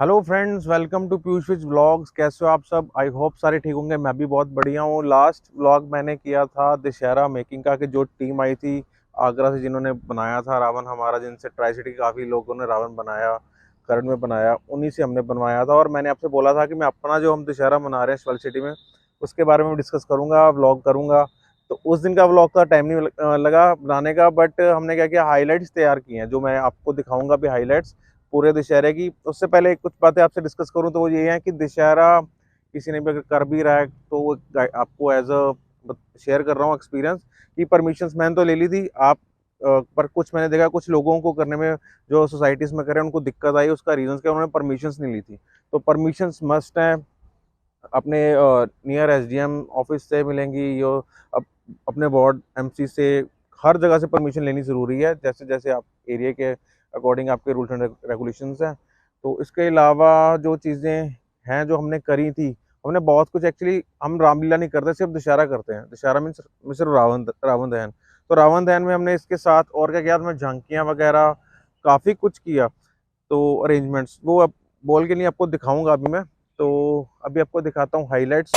Hello friends, welcome to Piyush Vij blogs. कैसे हो आप सब? आई होप सारे ठीक होंगे। मैं भी बहुत बढ़िया हूँ। लास्ट ब्लॉग मैंने किया था दशहरा मेकिंग का, कि जो टीम आई थी आगरा से जिन्होंने बनाया था रावण हमारा, जिनसे ट्राई सिटी काफ़ी लोगों ने रावण बनाया, करण में बनाया, उन्हीं से हमने बनवाया था। और मैंने आपसे बोला था कि मैं अपना जो हम दशहरा मना रहे हैं स्वर्ल सिटी में, उसके बारे में डिस्कस करूँगा, व्लॉग करूँगा। तो उस दिन का व्लॉग का टाइम नहीं लगा बनाने का, बट हमने क्या किया, हाईलाइट्स तैयार किए हैं जो मैं आपको दिखाऊंगा भी, हाईलाइट्स पूरे दशहरे की। उससे पहले कुछ बातें आपसे डिस्कस करूं तो वो ये है कि दशहरा किसी ने भी अगर कर भी रहा है तो वो आपको एज अ शेयर कर रहा हूँ एक्सपीरियंस कि परमिशंस मैंने तो ले ली थी आप, पर कुछ मैंने देखा कुछ लोगों को करने में, जो सोसाइटीज़ में करें उनको दिक्कत आई। उसका रीजन क्या, उन्होंने परमिशंस नहीं ली थी। तो परमिशंस मस्ट हैं। अपने नियर एसडीएम ऑफिस से मिलेंगी, यो अप, अपने वार्ड एमसी से, हर जगह से परमिशन लेनी ज़रूरी है, जैसे जैसे आप एरिया के अकॉर्डिंग आपके रूल्स एंड रेगुलेशंस हैं। तो इसके अलावा जो चीज़ें हैं जो हमने करी थी, हमने बहुत कुछ एक्चुअली, हम रामलीला नहीं करते, सिर्फ दशहरा करते हैं। दशहरा मीन्स सिर्फ रावण रावण दहन। तो रावण दहन में हमने इसके साथ और क्या किया, हमने झांकियाँ वगैरह काफ़ी कुछ किया। तो अरेंजमेंट्स वो अब बोल के नहीं, आपको दिखाऊंगा अभी मैं। तो अभी आपको दिखाता हूँ हाइलाइट्स।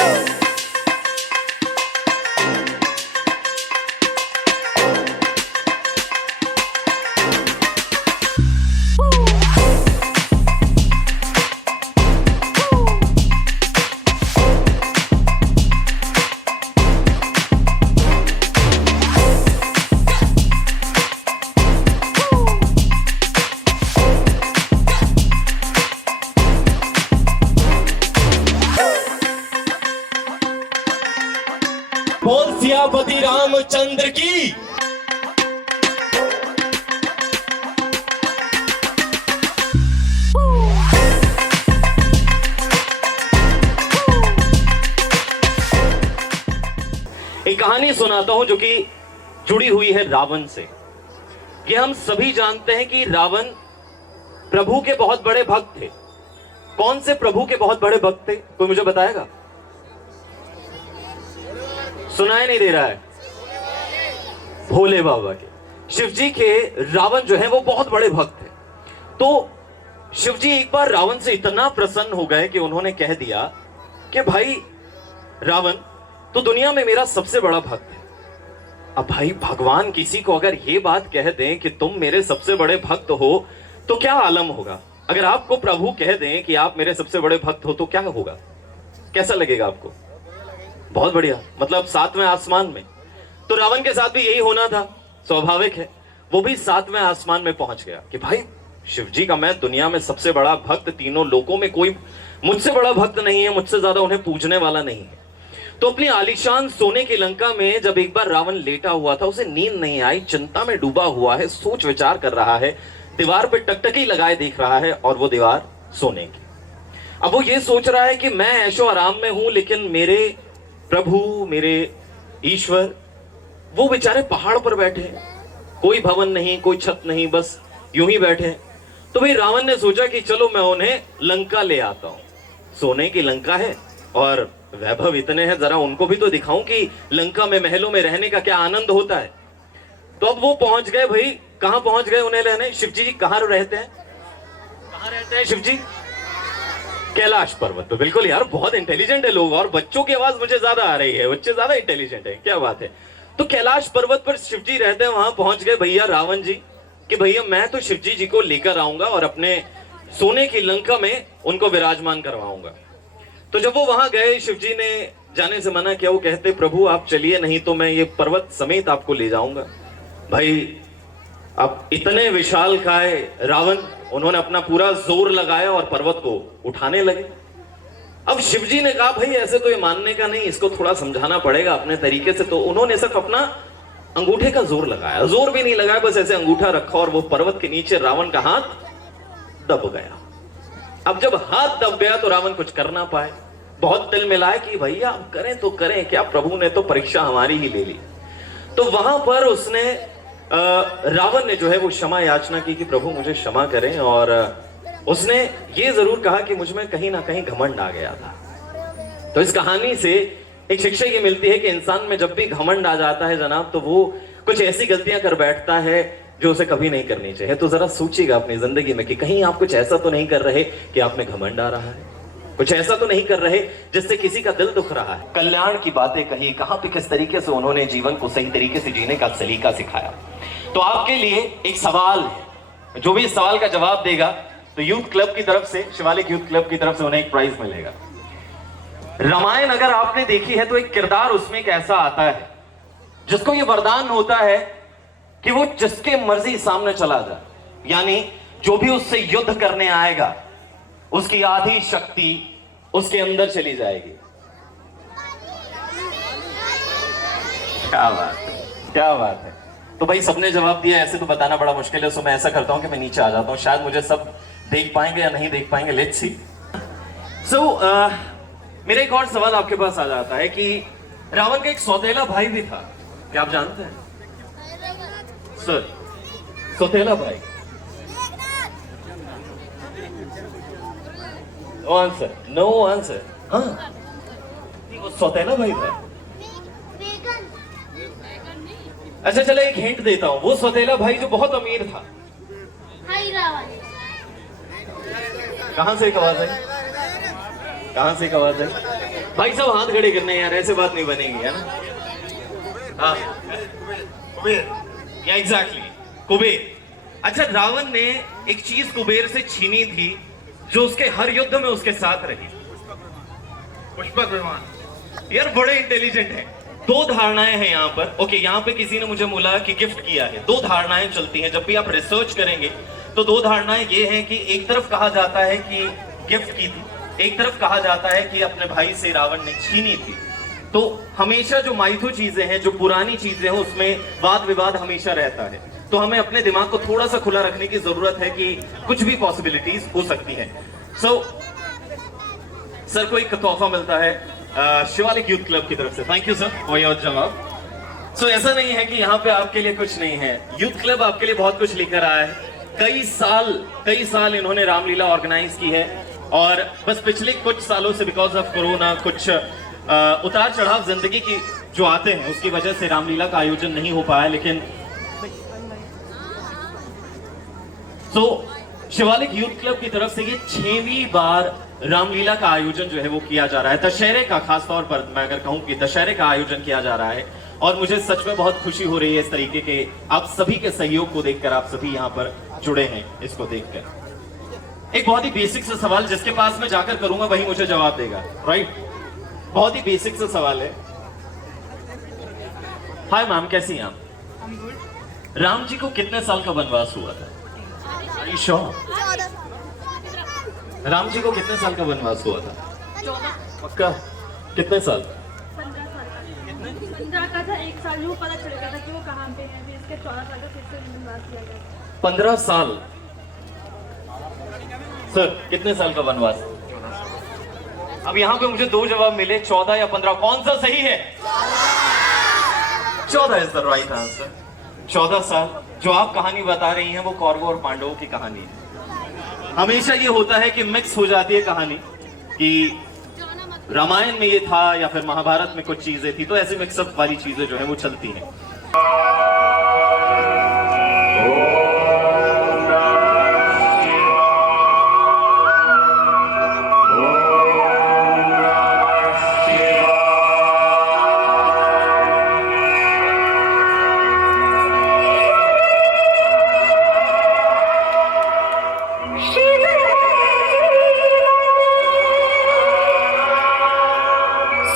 बोल सियापति रामचंद्र की। एक कहानी सुनाता हूं जो कि जुड़ी हुई है रावण से। कि हम सभी जानते हैं कि रावण प्रभु के बहुत बड़े भक्त थे। कौन से प्रभु के बहुत बड़े भक्त थे, कोई मुझे बताएगा? सुनाई नहीं दे रहा है। भोले बाबा के, शिव जी के रावण जो है वो बहुत बड़े भक्त थे। तो शिव जी एक बार रावण से इतना प्रसन्न हो गए कि उन्होंने कह दिया कि भाई रावण, तो दुनिया में मेरा सबसे बड़ा भक्त है। अब भाई भगवान किसी को अगर ये बात कह दें कि तुम मेरे सबसे बड़े भक्त हो तो क्या आलम होगा। अगर आपको प्रभु कह दें कि आप मेरे सबसे बड़े भक्त हो तो क्या होगा, कैसा लगेगा आपको? बहुत बढ़िया, मतलब सातवें आसमान में। तो रावण के साथ भी यही होना था, स्वाभाविक है। वो भी सातवें आसमान में पहुंच गया कि भाई शिव जी का मैं दुनिया में सबसे बड़ा भक्त, तीनों लोकों में कोई मुझसे बड़ा भक्त नहीं है, मुझसे ज्यादा उन्हें पूजने वाला नहीं है। तो अपनी आलीशान सोने की लंका में जब एक बार रावण लेटा हुआ था, उसे नींद नहीं आई, चिंता में डूबा हुआ है, सोच विचार कर रहा है, दीवार पे टकटकी लगाए देख रहा है, और वो दीवार सोने की। अब वो ये सोच रहा है कि मैं ऐशो आराम में हूं, लेकिन मेरे प्रभु, मेरे ईश्वर, वो बेचारे पहाड़ पर बैठे हैं, कोई भवन नहीं, कोई छत नहीं, बस यूं ही बैठे हैं। तो भाई रावण ने सोचा कि चलो मैं उन्हें लंका ले आता हूं। सोने की लंका है और वैभव इतने हैं, जरा उनको भी तो दिखाऊं कि लंका में, महलों में रहने का क्या आनंद होता है। तो अब वो पहुंच गए भाई। कहां पहुंच गए उन्हें लेने? शिव जी कहां रहते हैं? कहां रहते हैं शिव जी? कैलाश पर्वत पे। बिल्कुल यार, बहुत इंटेलिजेंट है लोग, और बच्चों की आवाज मुझे ज्यादा आ रही है, बच्चे ज्यादा इंटेलिजेंट है, क्या बात है। तो कैलाश पर्वत पर शिव जी रहते हैं, वहां पहुंच गए भैया रावण जी कि भैया मैं तो शिव जी को लेकर आऊंगा और अपने सोने की लंका में उनको विराजमान करवाऊंगा। तो जब वो वहां गए, शिव जी ने जाने से मना किया। वो कहते प्रभु आप चलिए, नहीं तो मैं ये पर्वत समेत आपको ले जाऊंगा। भाई अब इतने विशाल काय रावण, उन्होंने अपना पूरा जोर लगाया और पर्वत को उठाने लगे। अब शिवजी ने कहा भाई ऐसे तो ये मानने का नहीं, इसको थोड़ा समझाना पड़ेगा अपने तरीके से। तो उन्होंने सिर्फ अपना अंगूठे का जोर लगाया, जोर भी नहीं लगाया, बस ऐसे अंगूठा रखा और वो पर्वत के नीचे रावण का हाथ दब गया। अब जब हाथ दब गया तो रावण कुछ कर ना पाए, बहुत तिल मिलाए कि भैया अब करें तो करें क्या, प्रभु ने तो परीक्षा हमारी ही ले ली। तो वहां पर उसने रावण ने जो है वो क्षमा याचना की कि प्रभु मुझे क्षमा करें, और उसने ये जरूर कहा कि मुझ में कहीं ना कहीं घमंड आ गया था। तो इस कहानी से एक शिक्षा ये मिलती है कि इंसान में जब भी घमंड आ जाता है जनाब, तो वो कुछ ऐसी गलतियां कर बैठता है जो उसे कभी नहीं करनी चाहिए। तो जरा सोचिएगा अपनी जिंदगी में कि कहीं आप कुछ ऐसा तो नहीं कर रहे कि आप में घमंड आ रहा है, कुछ ऐसा तो नहीं कर रहे जिससे किसी का दिल दुख रहा है। कल्याण की बातें कही, कहां पे किस तरीके से उन्होंने जीवन को सही तरीके से जीने का सलीका सिखाया। तो आपके लिए एक सवाल है, जो भी इस सवाल का जवाब देगा तो यूथ क्लब की तरफ से, शिवालिक यूथ क्लब की तरफ से उन्हें एक प्राइज मिलेगा। रामायण अगर आपने देखी है तो एक किरदार उसमें एक ऐसा आता है जिसको ये वरदान होता है कि वो जिसके मर्जी सामने चला जाए, यानी जो भी उससे युद्ध करने आएगा उसकी आधी शक्ति उसके अंदर चली जाएगी। क्या बात है, क्या बात है। तो भाई सबने जवाब दिया, ऐसे तो बताना बड़ा मुश्किल है, तो मैं ऐसा करता हूं कि मैं नीचे आ जाता हूं, शायद मुझे सब देख पाएंगे या नहीं देख पाएंगे, लेट्स सी। सो मेरा एक और सवाल आपके पास आ जाता है कि रावण का एक सौतेला भाई भी था, क्या आप जानते हैं सर? सौतेला भाई, नो आंसर, नो आंसर। हाँ, वो सौतेला भाई था। अच्छा चलो एक हिंट देता हूं, वो सौतेला भाई जो बहुत अमीर था। कहां से एक आवाज आई, कहां से एक आवाज आई? भाई सब हाथ खड़े करने यार, ऐसे बात नहीं बनेगी, है ना? हाँ, या एग्जैक्टली कुबेर। अच्छा, रावण ने एक चीज कुबेर से छीनी थी जो उसके हर युद्ध में उसके साथ रही, पुष्पक विमान। यार बड़े इंटेलिजेंट है। दो धारणाएं हैं यहाँ पर। ओके, यहाँ पे किसी ने मुझे बोला कि गिफ्ट किया है। दो धारणाएं चलती हैं जब भी आप रिसर्च करेंगे, तो दो धारणाएं ये हैं कि एक तरफ कहा जाता है कि गिफ्ट की थी, एक तरफ कहा जाता है कि अपने भाई से रावण ने छीनी थी। तो हमेशा जो माइथो चीजें हैं, जो पुरानी चीजें हैं, उसमें वाद विवाद हमेशा रहता है। तो हमें अपने दिमाग को थोड़ा सा खुला रखने की जरूरत है कि कुछ भी पॉसिबिलिटीज हो सकती है। सर को एक तोहफा मिलता है शिवालिक यूथ क्लब की तरफ से। Thank you sir for your जवाब। ऐसा नहीं है कि यहाँ पे आपके लिए कुछ नहीं है, यूथ क्लब आपके लिए बहुत कुछ लेकर आया है। कई साल इन्होंने रामलीला ऑर्गेनाइज की है, और बस पिछले कुछ सालों से बिकॉज ऑफ कोरोना कुछ उतार चढ़ाव जिंदगी की जो आते हैं उसकी वजह से रामलीला का आयोजन नहीं हो पाया। लेकिन शिवालिक यूथ क्लब की तरफ से ये 6वीं बार रामलीला का आयोजन जो है वो किया जा रहा है। दशहरे का, खासतौर पर मैं अगर कहूं कि दशहरे का आयोजन किया जा रहा है, और मुझे सच में बहुत खुशी हो रही है इस तरीके के आप सभी के सहयोग को देखकर, आप सभी यहाँ पर जुड़े हैं इसको देखकर। एक बहुत ही बेसिक सा सवाल जिसके पास मैं जाकर करूंगा वही मुझे जवाब देगा, राइट? बहुत ही बेसिक सा सवाल है। हाय मैम, कैसी हैं आप? राम जी को कितने साल का वनवास हुआ था? राम जी को कितने साल का वनवास हुआ था? 14। पक्का? कितने साल? 15 साल। 15 का था, 1 साल में वो पता चल गया था कि वो कहाँ पे है। फिर इसके 14 साल का फिर से वनवास किया गया। 15 साल। सर कितने साल का वनवास? अब यहाँ पे मुझे दो जवाब मिले, 14 या 15, कौन सा सही है? 14 इज द राइट आंसर। 14 साल। जो आप कहानी बता रही हैं वो कौरवों और पांडवों की कहानी है। हमेशा ये होता है कि मिक्स हो जाती है कहानी, कि रामायण में ये था या फिर महाभारत में कुछ चीजें थी, तो ऐसे मिक्सअप वाली चीजें जो है वो चलती हैं।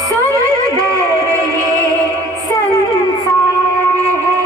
सुंदर ये संसार है।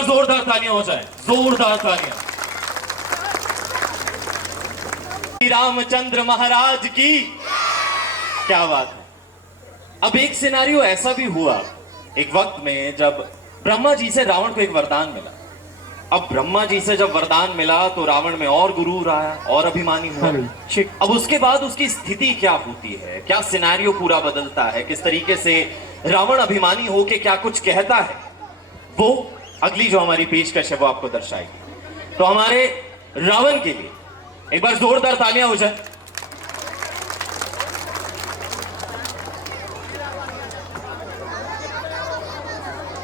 बार जोरदार तालियां हो जाए, जोरदार तालियां। श्री रामचंद्र महाराज की, क्या बात है। अब एक सिनारियो ऐसा भी हुआ एक वक्त में जब ब्रह्मा जी से रावण को एक वरदान मिला। अब ब्रह्मा जी से जब वरदान मिला तो रावण में और गुरूर आया और अभिमानी हुआ। अब उसके बाद उसकी स्थिति क्या होती है, क्या सिनेरियो पूरा बदलता है, किस तरीके से रावण अभिमानी होके क्या कुछ कहता है, वो अगली जो हमारी पेशकश है वो आपको दर्शाएगी। तो हमारे रावण के लिए एक बार जोरदार तालियां हो जाए।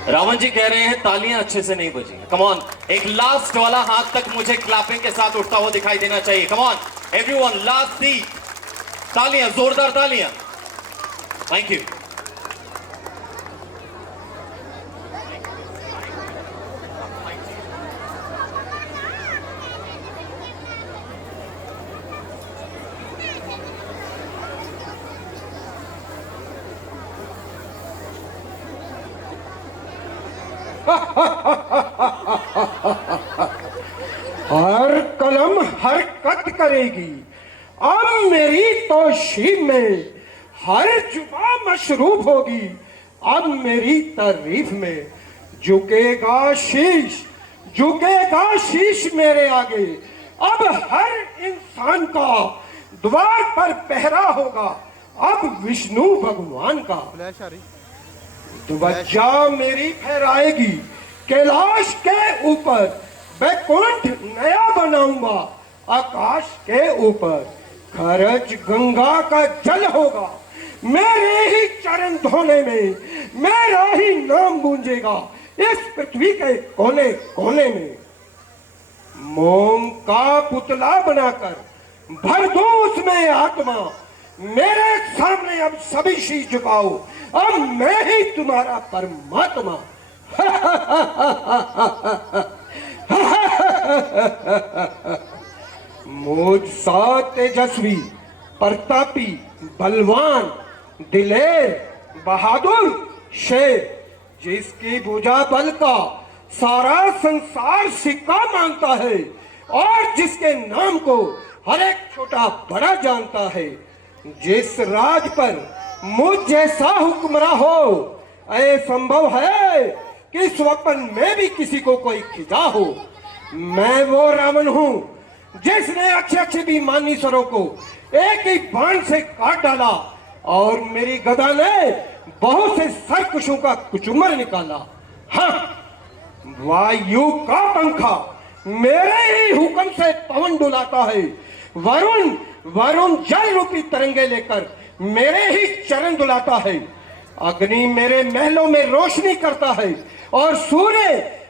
रावण जी कह रहे हैं तालियां अच्छे से नहीं बजी। कम ऑन, एक लास्ट वाला हाथ तक मुझे क्लैपिंग के साथ उठता हुआ दिखाई देना चाहिए। कम ऑन एवरीवन, लास्ट दी तालियां, जोरदार तालियां। Thank you. हर कलम हरकत करेगी, अब मेरी तौशीब में हर जुबा मशरूफ होगी, अब मेरी तारीफ में झुकेगा शीश मेरे आगे। अब हर इंसान का द्वार पर पहरा होगा, अब विष्णु भगवान का। तवज्जो मेरी फहराएगी, कैलाश के ऊपर बैकुंठ नया बनाऊंगा, आकाश के ऊपर खरज गंगा का जल होगा, मेरे ही चरण धोने में मेरा ही नाम गूंजेगा इस पृथ्वी के कोने कोने में। मोम का पुतला बनाकर भर दो उसमें आत्मा, मेरे सामने अब सभी शीश झुकाओ, अब मैं ही तुम्हारा परमात्मा। मुझ सा तेजस्वी, प्रतापी, बलवान, दिलेर, बहादुर शेर, जिसकी भुजा बल का सारा संसार सिक्का मानता है और जिसके नाम को हर एक छोटा बड़ा जानता है, जिस राज पर मुझ जैसा हुक्मरां हो, ऐ संभव है कि इस वक्त में भी किसी को कोई खिजा हो। मैं वो रावण हूं जिसने अच्छे अच्छे बेईमानीसरों को एक ही बाण से काट डाला और मेरी गदा ने बहुत से सरकशों का कुचुमर निकाला। हाँ, वायु का पंखा मेरे ही हुक्म से पवन डुलाता है, वरुण जल रूपी तरंगे लेकर मेरे ही चरण डुलाता है, अग्नि मेरे महलों में रोशनी करता है और सूर्य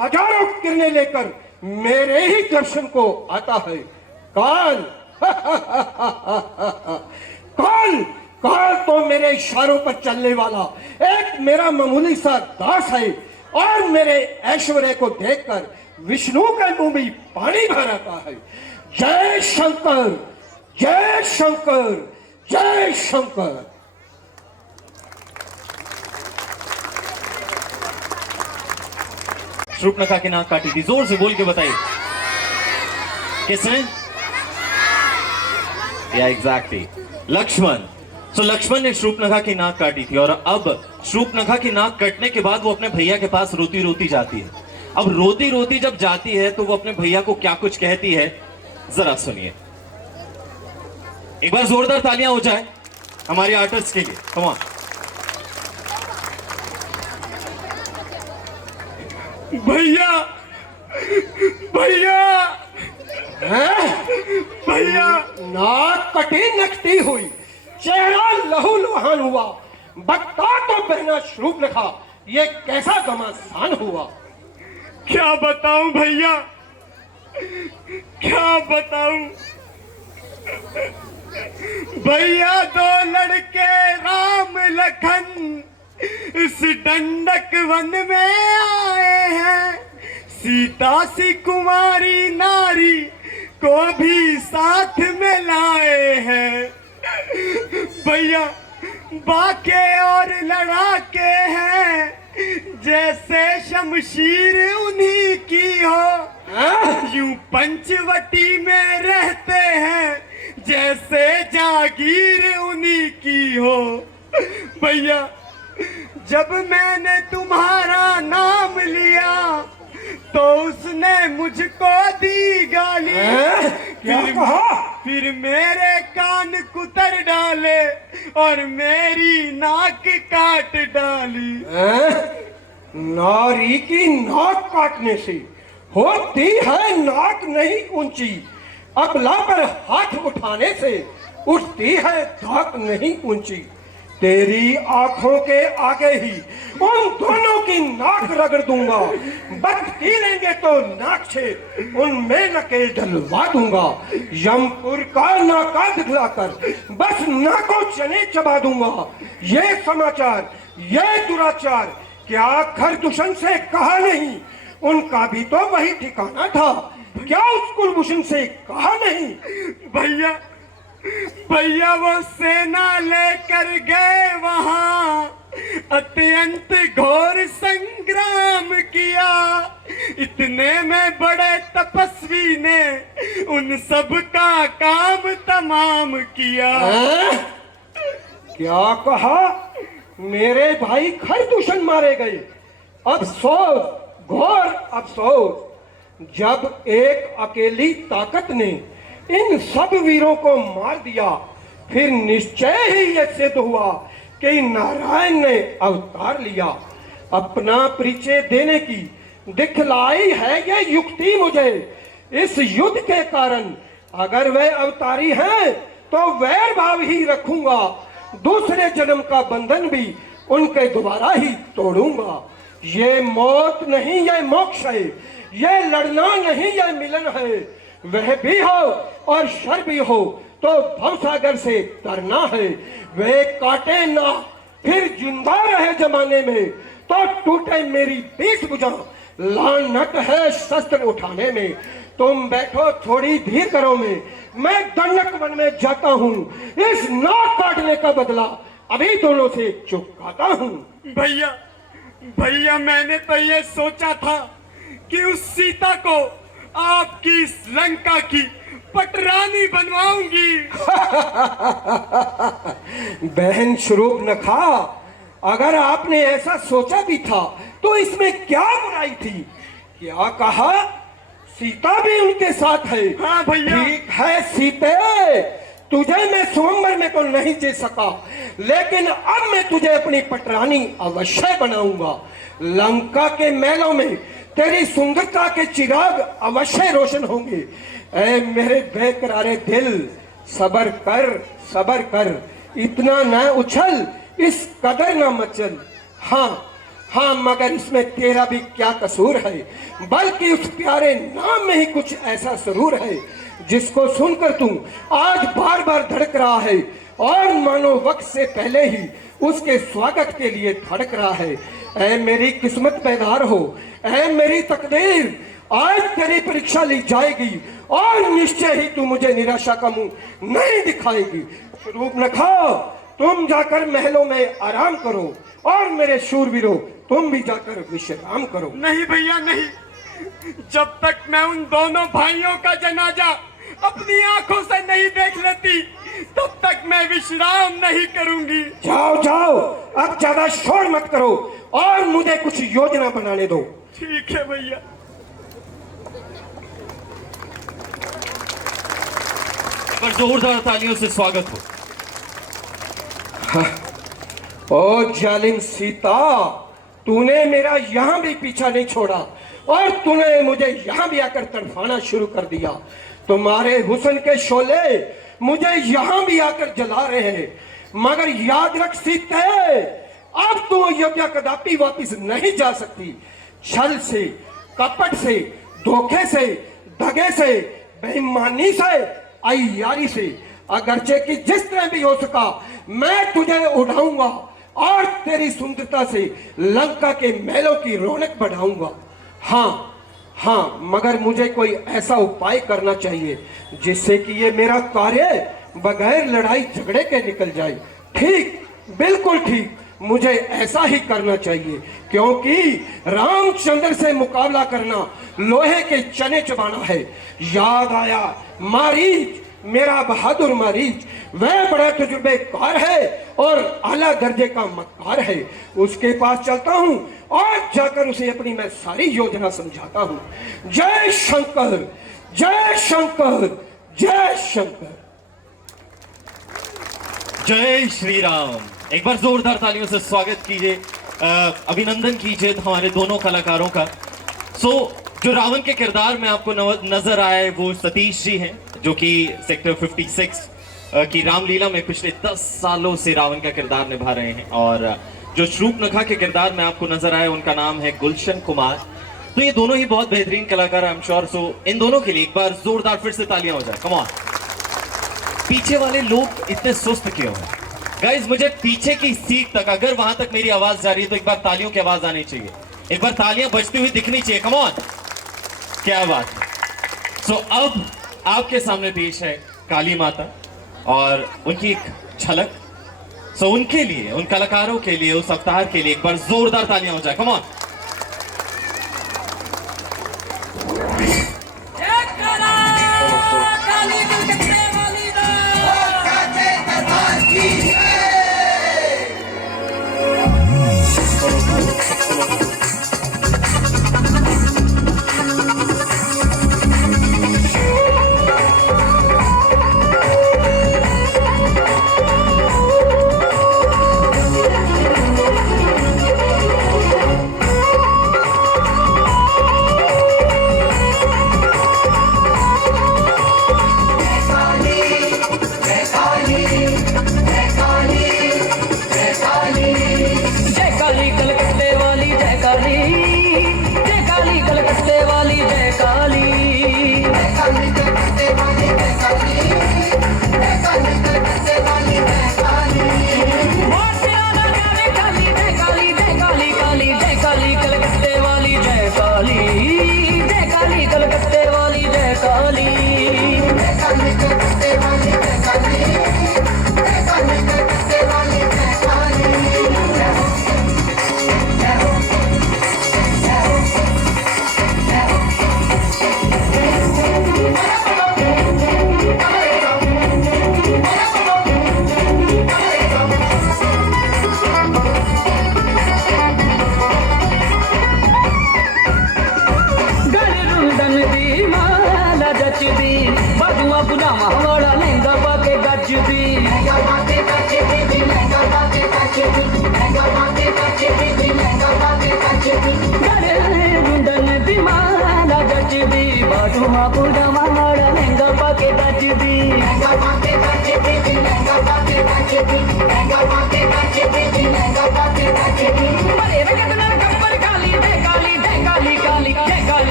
हजारों किरणें लेकर मेरे ही दर्शन को आता है। काल काल तो मेरे इशारों पर चलने वाला एक मेरा मामूली सा दास है और मेरे ऐश्वर्य को देखकर विष्णु के मुंह में पानी भर आता है। जय शंकर, जय शंकर, जय शंकर। शूर्पणखा की नाक काटी थी, जोर से बोल के बताइए किसने? या एग्जैक्टली लक्ष्मण। सो लक्ष्मण ने शूर्पणखा की नाक काटी थी और अब शूर्पणखा की नाक कटने के बाद वो अपने भैया के पास रोती रोती जाती है। अब रोती रोती जब जाती है तो वो अपने भैया को क्या कुछ कहती है, जरा सुनिए। एक बार जोरदार तालियां हो जाए हमारे आर्टिस्ट के लिए। Come on. भैया भैया भैया, नाक कटी नकटी हुई, चेहरा लहू लुहान हुआ, बता तो बहना शूर्पणखा ये कैसा घमासान हुआ। क्या बताऊं भैया, क्या बताऊं भैया। दो लड़के राम लखन इस दंडक वन में आए हैं, सीता सी कुमारी नारी को भी साथ में लाए हैं। भैया बाके और लड़ाके हैं, जैसे शमशीर उन्हीं की हो, यूं पंचवटी में रहते हैं जैसे जागीर उन्हीं की हो। भैया जब मैंने तुम्हारा नाम लिया तो उसने मुझको दी गाली। फिर मेरे कान कुतर डाले और मेरी नाक काट डाली। नारी की नाक काटने से होती है नाक नहीं ऊंची, अबला पर हाथ उठाने से उठती है नाक नहीं ऊंची। तेरी आंखों के आगे ही उन दोनों की नाक रगड़ दूंगा, बदती लेंगे तो नाक से उनमें नकेल डलवा दूंगा। यमपुर का नाका दिखलाकर बस नाकों चने चबा दूंगा। ये समाचार, ये दुराचार क्या खरदूषण से कहा नहीं? उनका भी तो वही ठिकाना था, क्या उस कुलभूषण से कहा नहीं? भैया भैया वो सेना लेकर गए वहां, अत्यंत घोर संग्राम किया। इतने में बड़े तपस्वी ने उन सब का काम तमाम किया। क्या कहा? मेरे भाई खरदूषण मारे गए। अफसोस, घोर अफसोस, जब एक अकेली ताकत ने इन सब वीरों को मार दिया, फिर निश्चय ही यह सिद्ध हुआ कि नारायण ने अवतार लिया। अपना परिचय देने की दिखलाई है यह युक्ति मुझे। इस युद्ध के कारण अगर वे अवतारी हैं तो वैर भाव ही रखूंगा, दूसरे जन्म का बंधन भी उनके द्वारा ही तोड़ूंगा। ये मौत नहीं, ये मोक्ष है। ये लड़ना नहीं, ये मिलन है। वह भी हो और शर भी हो तो भवसागर से तरना है। वे काटे ना फिर जिंदा रहे जमाने में तो टूटे मेरी 20 भुजा। लानत है शस्त्र उठाने में। तुम बैठो थोड़ी धीर करो मैं दंडक वन में जाता हूँ। इस नाक काटने का बदला अभी दोनों से चुकाता हूँ। भैया भैया मैंने तो ये सोचा था कि उस सीता को आपकी इस लंका की पटरानी बनवाऊंगी। बहन स्वरूप नखा, अगर आपने ऐसा सोचा भी था तो इसमें क्या बुराई थी? क्या कहा? सीता भी उनके साथ है। हाँ भैया। ठीक है सीते, तुझे मैं स्वयंवर में तो नहीं दे सका, लेकिन अब मैं तुझे अपनी पटरानी अवश्य बनाऊंगा। लंका के महलों में तेरी सुंदरता के चिराग अवश्य रोशन होंगे। ऐ मेरे बेकरारे दिल, सबर कर, सबर कर, इतना न उछल, इस कदर न मचल। हाँ हाँ, मगर इसमें तेरा भी क्या कसूर है, बल्कि उस प्यारे नाम में ही कुछ ऐसा जरूर है जिसको सुनकर तू आज बार बार धड़क रहा है और मानो वक्त से पहले ही उसके स्वागत के लिए धड़क रहा है। ऐ मेरी किस्मत बेदार हो, ऐ मेरी तकदीर, आज तेरी परीक्षा ली जाएगी और निश्चय ही तू मुझे निराशा का मुंह नहीं दिखाएगी। स्वरूप नखा, तुम जाकर महलों में आराम करो और मेरे शूरवीरों तुम भी जाकर विश्राम करो। नहीं भैया नहीं, जब तक मैं उन दोनों भाइयों का जनाजा अपनी आंखों से नहीं देख लेती तब तक मैं विश्राम नहीं करूंगी। जाओ जाओ, अब ज्यादा शोर मत करो और मुझे कुछ योजना बनाने दो। ठीक है भैया। पर जोरदार तालियों से स्वागत हो। ओ जालिम सीता, तूने मेरा यहाँ भी पीछा नहीं छोड़ा और तूने मुझे यहाँ भी आकर तड़फाना शुरू कर दिया। तुम्हारे हुस्न के शोले मुझे यहाँ भी आकर जला रहे हैं, मगर याद रख सीते, अब तू अयोध्या कदापि वापिस नहीं जा सकती। छल से, कपट से, धोखे से, दगे से, बेईमानी से, अय्यारी से, अगरचे कि जिस तरह भी हो सका मैं तुझे उठाऊंगा और तेरी सुंदरता से लंका के महलों की रौनक बढ़ाऊंगा। हाँ हाँ, मगर मुझे कोई ऐसा उपाय करना चाहिए जिससे कि ये मेरा कार्य बगैर लड़ाई झगड़े के निकल जाए। ठीक, बिल्कुल ठीक, मुझे ऐसा ही करना चाहिए, क्योंकि रामचंद्र से मुकाबला करना लोहे के चने चबाना है। याद आया मारीच, मेरा बहादुर मारीच, वह बड़ा तजुर्बेकार है और आला दर्जे का मक्कार है। उसके पास चलता हूँ और जाकर उसे अपनी मैं सारी योजना समझाता हूँ। जय शंकर, जय शंकर, जय शंकर। जय श्री राम। एक बार जोरदार तालियों से स्वागत कीजिए, अभिनंदन कीजिए हमारे दोनों कलाकारों का। जो रावण के किरदार में आपको नजर आए वो सतीश जी हैं, जो कि सेक्टर 56 की रामलीला में पिछले 10 सालों से रावण का किरदार निभा रहे हैं। और जो शूर्पणखा के किरदार में आपको नजर आए उनका नाम है गुलशन कुमार। तो ये दोनों ही बहुत बेहतरीन कलाकार आई एम श्योर। सो इन दोनों के लिए एक बार जोरदार फिर से तालियां हो जाए, कम ऑन। पीछे वाले लोग इतने सुस्त क्यों हैं? गाइस, मुझे पीछे की सीट तक, अगर वहां तक मेरी आवाज जा रही है तो एक बार तालियों की आवाज आनी चाहिए, एक बार तालियां बजती हुई दिखनी चाहिए, कम ऑन। क्या बात है। सो अब आपके सामने पेश है काली माता और उनकी एक झलक। सो उनके लिए, उन कलाकारों के लिए, उस अवतार के लिए एक बार जोरदार तालियां हो जाए, कम ऑन।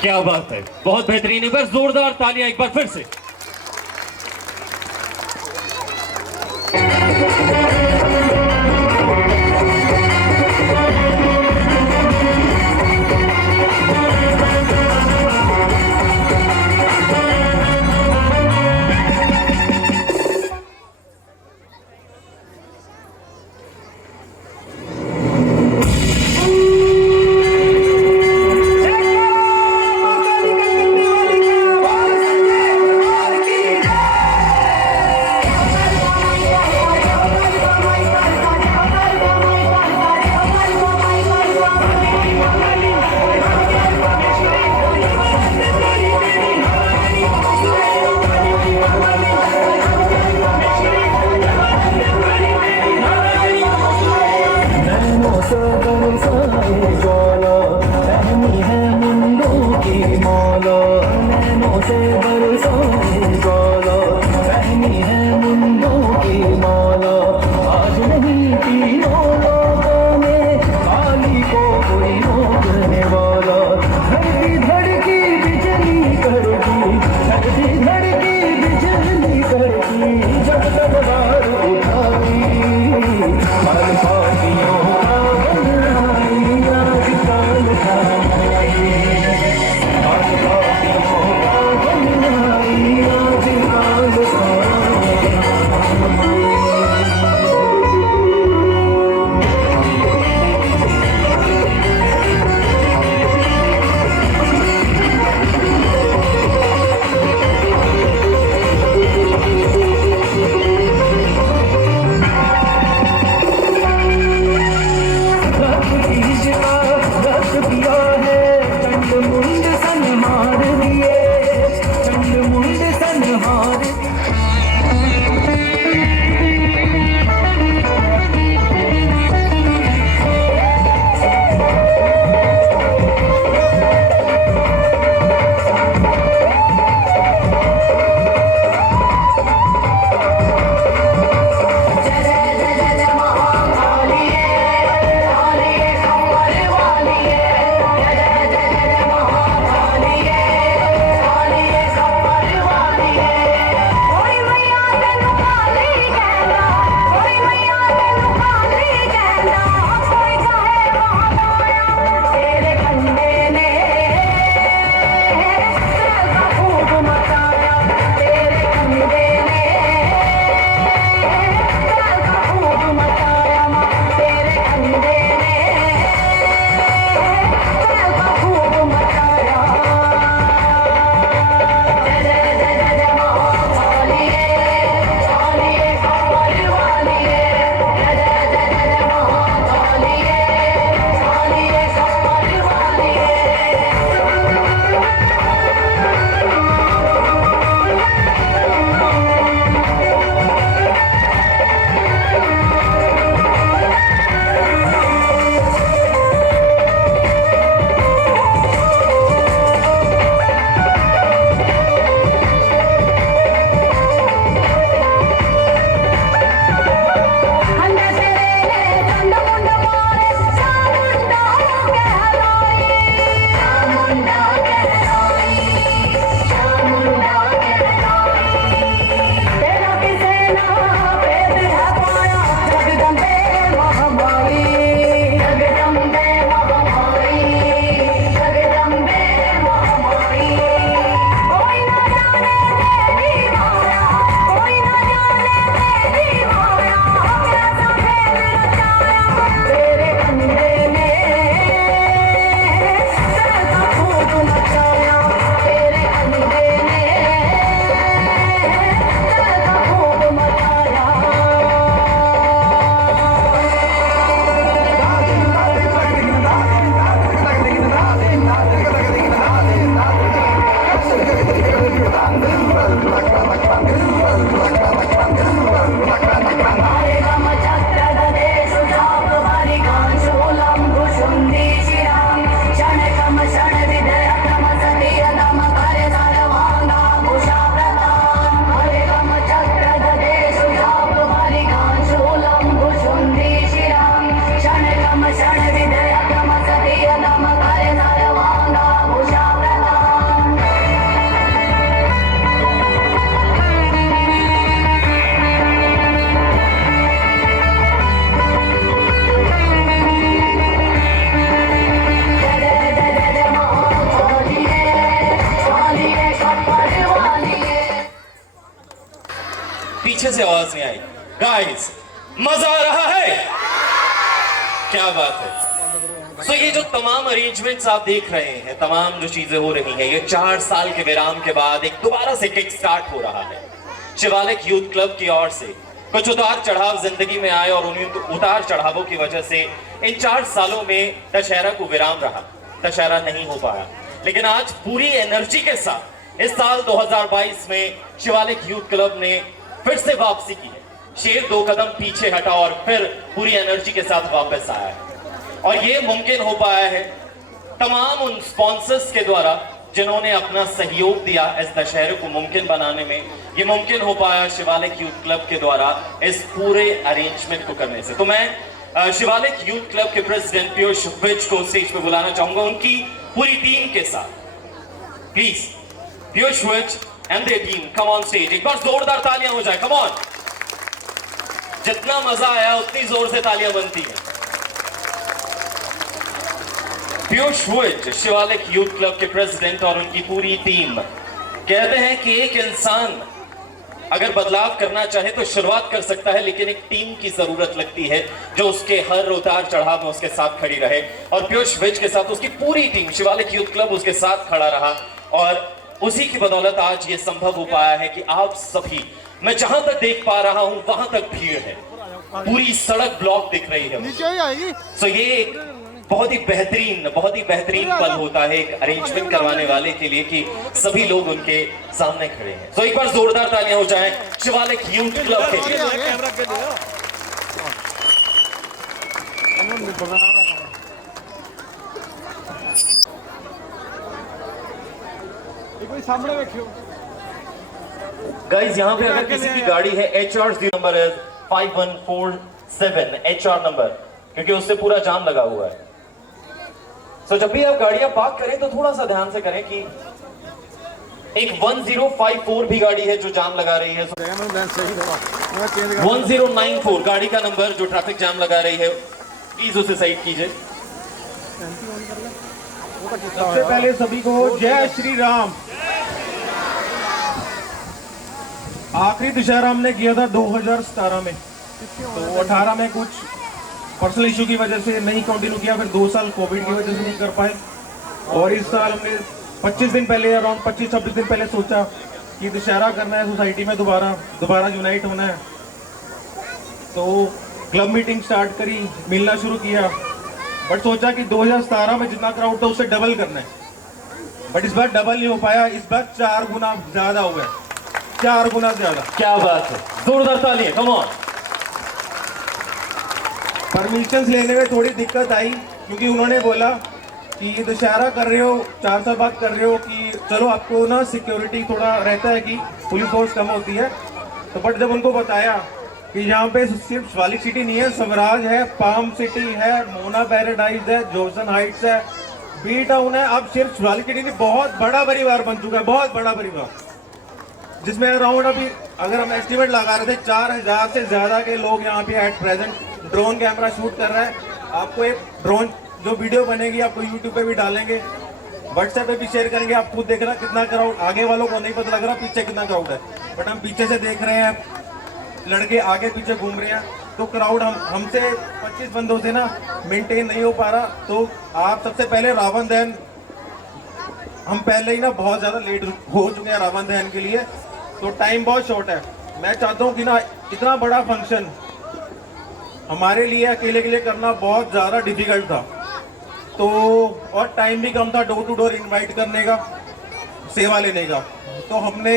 क्या बात है, बहुत बेहतरीन। एक बार जोरदार तालियां एक बार फिर से। बरसाए ज्वाला, रहमी है मुंडों की मौला, नैनों से बरसाए ज्वाला, रहमी है मुंडों की मौला। आज नहीं तीनों लोगों में काली को कोई रोकने वाला। धरती धड़की बिजली कड़की, धरती धड़की बिजली कड़की, जब तलवार उठाई पल पापियों का बनाई, आज काल खाई पल पापियों का बनाई, आज काल खाई। रक्त बीज का रक्त पिया है, चंड मुंड संहार दिए, चंड मुंड संहार दिए। पीछे से आवाज नहीं आई। गाइस, मजा आ रहा है? क्या बात है। तो ये जो तमाम अरेंजमेंट्स आप देख रहे हैं, तमाम जो चीजें हो रही हैं, ये 4 साल के विराम के बाद एक दोबारा से किक स्टार्ट हो रहा है। शिवालिक यूथ क्लब की ओर से कुछ उतार चढ़ाव जिंदगी में आए और उन्हीं उतार चढ़ावों की वजह से इन 4 सालों में दशहरा को विराम रहा, दशहरा नहीं हो पाया। लेकिन आज पूरी एनर्जी के साथ इस साल 2022 में शिवालिक यूथ क्लब ने फिर से वापसी की है। शेर 2 कदम पीछे हटा और फिर पूरी एनर्जी के साथ वापस आया है। और ये मुमकिन हो पाया है तमाम उन स्पॉन्सर्स के द्वारा जिन्होंने अपना सहयोग दिया इस दशहरे को मुमकिन बनाने में। ये मुमकिन हो पाया शिवालिक यूथ क्लब के द्वारा इस पूरे अरेंजमेंट को करने से। तो मैं शिवालिक यूथ क्लब के प्रेसिडेंट पीयूष विज को स्टेज पे बुलाना चाहूंगा उनकी पूरी टीम के साथ। Please Piyush Vij and their team come on stage. एक बार जोरदार तालियां हो जाए, कम ऑन। जितना मजा आया उतनी जोर से तालियां बनती हैं। पीयूष विज शिवालिक यूथ क्लब के प्रेसिडेंट और उनकी पूरी टीम कहते हैं कि एक इंसान अगर बदलाव करना चाहे तो शुरुआत कर सकता है, लेकिन एक टीम की जरूरत लगती है जो उसके हर उतार चढ़ाव में उसके साथ खड़ी रहे। और पीयूष विज के साथ उसकी पूरी टीम शिवालिक यूथ क्लब उसके साथ खड़ा रहा और उसी की बदौलत आज ये संभव हो पाया है कि आप सभी, मैं जहां तक देख पा रहा हूं वहां तक भीड़ है, पूरी सड़क ब्लॉक दिख रही है। सो ये एक बहुत ही बेहतरीन पल होता है एक अरेंजमेंट करवाने वाले के लिए कि सभी लोग उनके सामने खड़े हैं। तो एक बार जोरदार तालियां हो जाएं शिवालिक यूथ क्लब के लिए। सामने देखियो गाइस, यहाँ पे अगर किसी की गाड़ी है HR नंबर है 5147 HR नंबर, क्योंकि उससे पूरा जाम लगा हुआ है। सो जब भी आप गाड़ियां पार्क करें तो थोड़ा सा ध्यान से करें कि एक 1054 भी गाड़ी है जो जाम लगा रही है। 1094 गाड़ी का नंबर जो ट्रैफिक जाम लगा रही है, प्लीज उसे साइड कीजिए। सबसे पहले सभी को जय श्री राम। आखिरी दशहरा हमने किया था 2017 में, तो 18 में कुछ पर्सनल इशू की वजह से नहीं कंटिन्यू किया, फिर 2 साल कोविड की वजह से नहीं कर पाए। और इस साल हमने 25 दिन पहले, अराउंड 25-26 दिन पहले सोचा कि दशहरा करना है सोसाइटी में, दोबारा यूनाइट होना है। तो क्लब मीटिंग स्टार्ट करी, मिलना शुरू किया, बट सोचा कि 2017 में जितना क्राउड था उससे डबल करना है, बट इस बार डबल नहीं हो पाया। इस बार 4 गुना ज्यादा हो गया, 4 गुना ज्यादा। क्या बात है, जोरदार तालियां, कम ऑन। परमिशंस लेने में थोड़ी दिक्कत आई, क्योंकि उन्होंने बोला कि दशहरा कर रहे हो, 4 साल बाद कर रहे हो, कि चलो आपको ना सिक्योरिटी थोड़ा रहता है कि पुलिस फोर्स कम होती है। तो बट जब उनको बताया कि यहाँ पे सिर्फ शिवालिक सिटी नहीं है, स्वराज है, पाम सिटी है, मोना पैराडाइज है, जोसन हाइट्स है, बी टाउन है, अब सिर्फ शिवालिक सिटी नहीं, बहुत बड़ा परिवार बन चुका है, बहुत बड़ा परिवार, जिसमें अराउंड अभी अगर हम एस्टिमेट लगा रहे थे 4000 से ज्यादा के लोग यहाँ पे at present drone camera shoot कर रहा है। आपको एक ड्रोन जो वीडियो बनेगी आपको यूट्यूब पे भी डालेंगे, व्हाट्सएप पे भी शेयर करेंगे, आप खुद देखना कितना क्राउड, आगे वालों को नहीं पता लग रहा पीछे कितना क्राउड है, बट हम पीछे से देख रहे हैं, लड़के आगे पीछे घूम रहे हैं, तो क्राउड हमसे 25 बंदों से ना मेंटेन नहीं हो पा रहा। तो आप सबसे पहले रावण दहन, हम पहले ही ना बहुत ज़्यादा लेट हो चुके हैं रावण दहन के लिए, तो टाइम बहुत शॉर्ट है। मैं चाहता हूँ कि ना इतना बड़ा फंक्शन हमारे लिए अकेले के लिए करना बहुत ज़्यादा डिफिकल्ट था, तो और टाइम भी कम था डोर टू डोर इनवाइट करने का, सेवा लेने का। तो हमने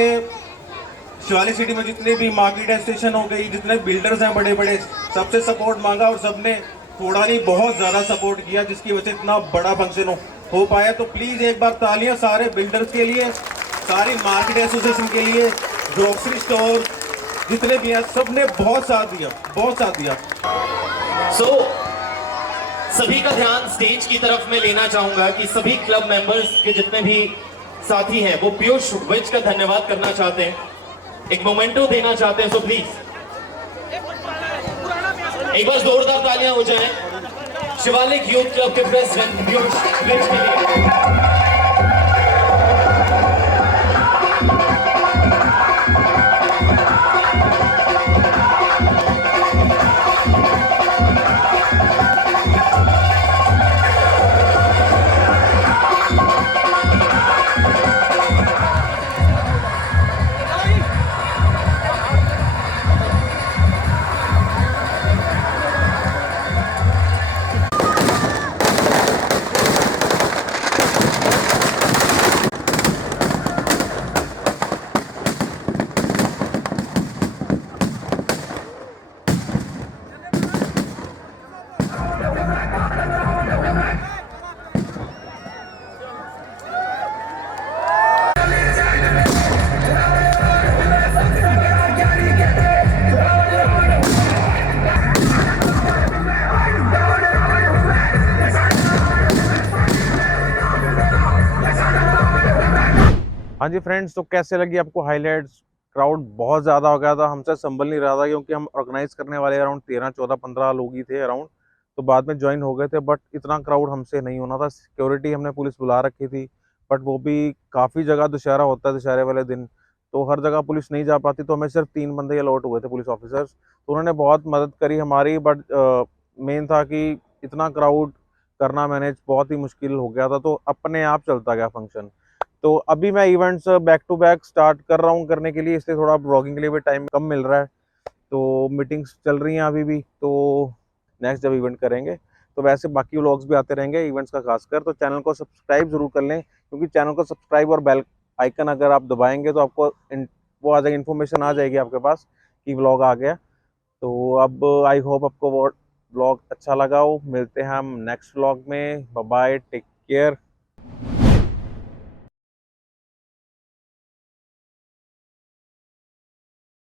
शिवालिक सिटी में जितने भी मार्केट स्टेशन हो गई, जितने बिल्डर्स हैं बड़े बड़े, सबसे सपोर्ट मांगा और सबने थोड़ा नहीं बहुत ज़्यादा सपोर्ट किया, जिसकी वजह से इतना बड़ा फंक्शन हो पाया। तो प्लीज़ एक बार तालियां सारे बिल्डर्स के लिए, सारी मार्केट एसोसिएशन के लिए, ग्रोसरी स्टोर जितने भी हैं, सबने बहुत साथ दिया, बहुत साथ दिया। सभी का ध्यान स्टेज की तरफ में लेना चाहूंगा कि सभी क्लब मेंबर्स के जितने भी साथी हैं वो पीयूष विज का धन्यवाद करना चाहते हैं, एक मोमेंटो देना चाहते हैं। सो प्लीज एक बार जोरदार तालियां हो जाएं शिवालिक यूथ क्लब के प्रेसिडेंट पीयूष विज के लिए। हाँ जी फ्रेंड्स, तो कैसे लगी आपको हाईलाइट्स? क्राउड बहुत ज़्यादा हो गया था, हमसे संभल नहीं रहा था क्योंकि हम ऑर्गेनाइज करने वाले अराउंड 13, 14, 15 लोग ही थे अराउंड। तो बाद में ज्वाइन हो गए थे, बट इतना क्राउड हमसे नहीं होना था। सिक्योरिटी हमने पुलिस बुला रखी थी, बट वो भी काफ़ी जगह दशहरा होता है, दशहरे वाले दिन तो हर जगह पुलिस नहीं जा पाती, तो हमें सिर्फ 3 बंदे अलॉट हुए थे पुलिस ऑफिसर्स। तो उन्होंने बहुत मदद करी हमारी, बट मेन था कि इतना क्राउड करना मैनेज बहुत ही मुश्किल हो गया था, तो अपने आप चलता गया फंक्शन। तो अभी मैं events back to back start कर रहा हूँ करने के लिए, इसलिए थोड़ा ब्लॉगिंग के लिए भी टाइम कम मिल रहा है। तो मीटिंग्स चल रही हैं अभी भी, तो नेक्स्ट जब इवेंट करेंगे तो वैसे बाकी व्लॉग्स भी आते रहेंगे इवेंट्स का खासकर। तो चैनल को सब्सक्राइब जरूर कर लें, क्योंकि चैनल को सब्सक्राइब और बेल आइकन अगर आप दबाएंगे तो आपको वो आ जाएगी, इन्फॉर्मेशन आ जाएगी आपके पास कि व्लॉग आ गया। तो अब आई होप आपको वो व्लॉग अच्छा लगा हो। मिलते हैं हम नेक्स्ट व्लॉग में। Bye bye, take care.